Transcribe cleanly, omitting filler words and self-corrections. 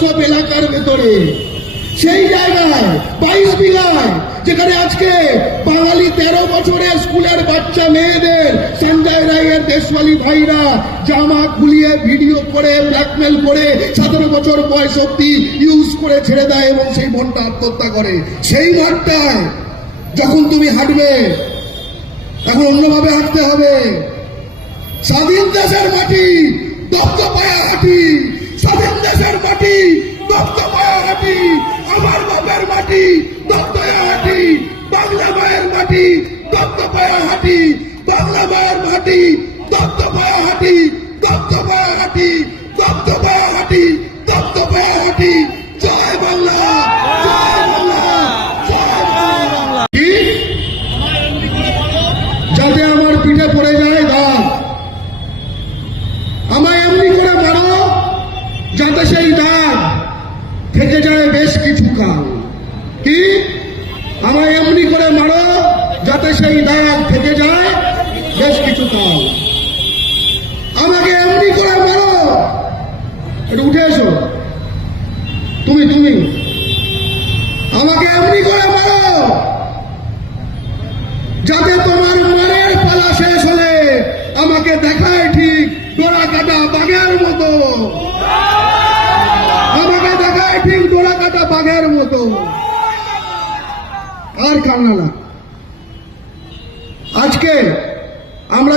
সব এলাকার ভেতরে, সেই জায়গায় 22 বিঘায়, যেখানে আজকে বাঙালি 13 বছরের স্কুলের বাচ্চা মেয়েদের সঞ্জয় রায়ের দেশওয়ালি ভাইরা জামা খুলিয়ে ভিডিও করে ব্ল্যাকমেল করে 17 বছর বয়স অব্দি ইউজ করে ছেড়ে দেয় এবং সেই মনটা আত্মহত্যা করে। সেই মাঠটায় যখন তুমি হাঁটবে, এখন অন্যভাবে হাঁটতে হবে। স্বাধীন দেশের মাটি, দগ্ধ পায়া হাঁটি, স্বাধীন দেশের মাটি, দগ্ধ পায়া হাঁটি, আমার বাপের মাটি, দগ্ধ পায়া হাঁটি, বাংলা মায়ের মাটি, দগ্ধ পায়া হাঁটি, বাংলা মায়ের মাটি, দগ্ধ পায়া হাঁটি, দগ্ধ পায়া হাঁটি, দগ্ধ পায়া হাঁটি, দগ্ধ পায়া হাঁটি। জয় বাংলা, জয় বাংলা, জয় বাংলা। কি যাতে আমার পিঠে পড়ে যায় দাগ, আমায় এমনি করে মারো যাতে সেই দাগ থেকে যায় বেশ কিছু কাল। কি আমায় এমনি করে মারো যাতে সেই দাগ থেকে যায় বেশ কিছু কাল। আমাকে এমনি করে মারো, একটু উঠে এসো, তুমি আমাকে এমনি করে মারো যাতে তোমার মারের পালা শেষ হলে আমাকে দেখায় ঠিক ডোরা কাটা বাঘের মতো, আমাকে দেখায় ঠিক ডোরা কাটা বাঘের মতো। আর কান্না না। আজকে আমরা